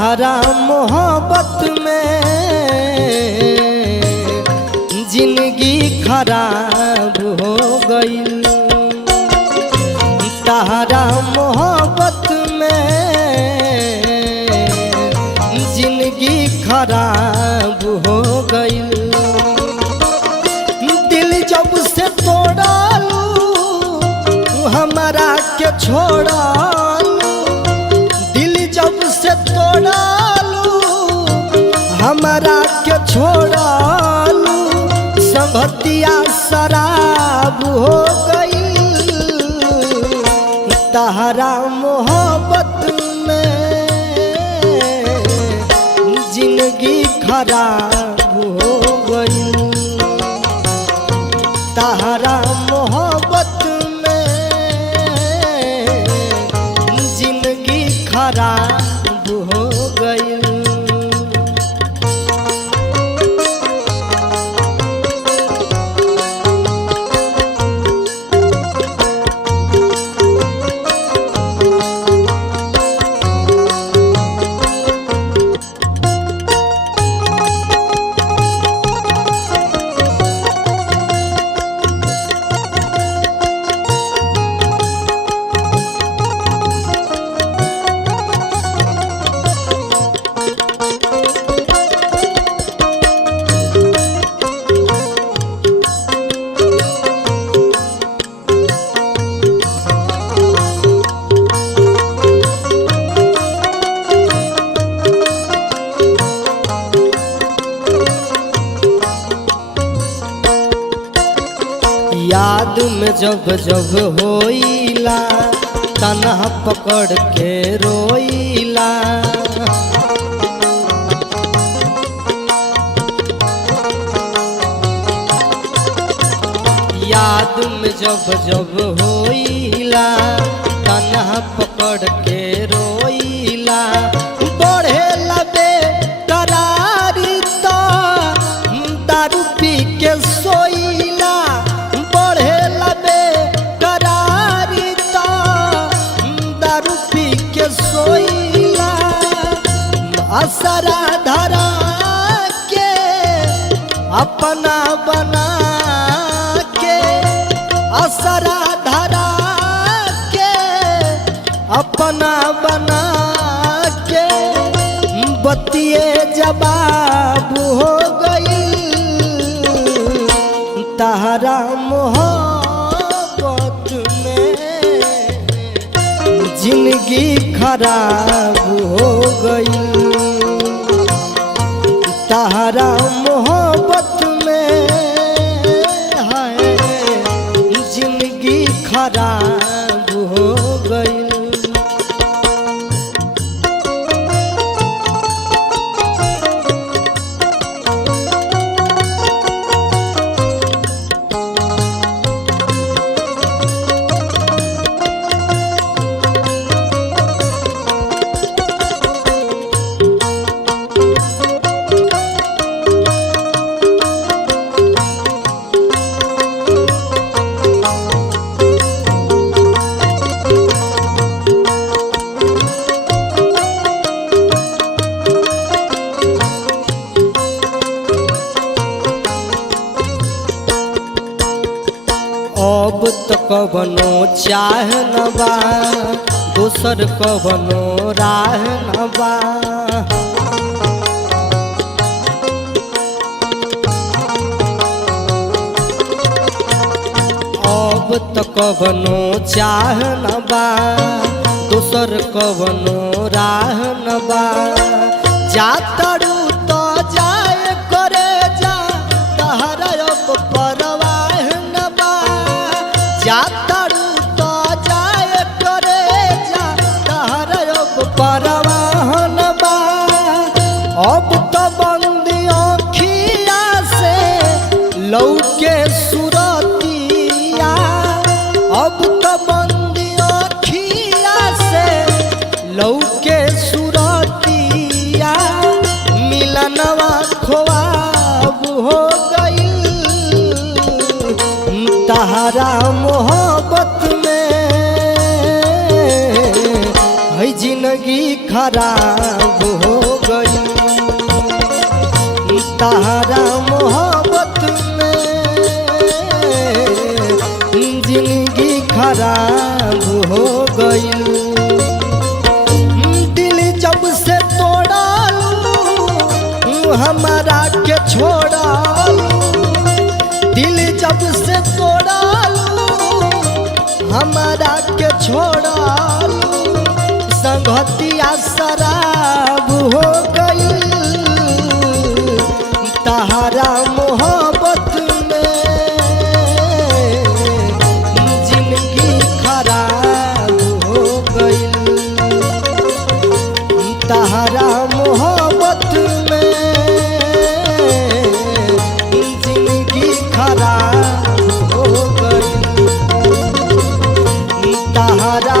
तहरा मोहब्बत में जिंदगी खराब हो गई। तहरा मोहब्बत में जिंदगी खराब हो गई। दिल जब से तोड़ालू हमारा के छोड़ालू, दिल जब से तोड़ालू हमारा के छोड़ालू, संगतिया शराब हो गई। तहरा मोहब्बत में जिंदगी खराब हो गई। तहरा मोहब्बत में जिंदगी खराब हो गई। याद में जब जब होइला तन्हा पकड़ के रोइला। याद में जब जब होइला तन्हा पकड़ के रोइला। बढ़े लबे करारी तो दारू पी के सोइला। बढ़े लबे करारी तो दारू पी के सोइला। असरा धरा के अपना बना के, असरा धरा के अपना बना के, बतिए जवाब हो गई। तहरा मोहब्बत में जिंदगी खराब हो गई। तहरा मोहब्बत में है जिंदगी खराब हो गई। अब तो कवनो चाह न बा, दोसर कवनो राह न बा। अब तो कवनो चाह न बा, दोसर कवनो राह न बा। जातरू तो जाए करे जा, तहरा अब परवाह न बा। जातरू तो जाए करे जा, तहरा अब परवाह न बा। अब तो बंदी आँखिया से लौके सुरतिया। अब तो बंदी आँखिया से लौके सुरतिया। मिलनवा ख्वाब हो गई। तहरा मोहब्बत में है जिंदगी जिंदगी खराब हो गई तहरा मोहब्बत में जिंदगी खराब हो गई दिल जब से तोड़ा हमारा के छोड़ा दिल जब से तोड़ा हमारा के छोड़ा संगतिया शराब हो गई तहरा मोहब्बत में जिंदगी खराब हो गई तहरा मोहब्बत में जिंदगी खराब हो गई तहरा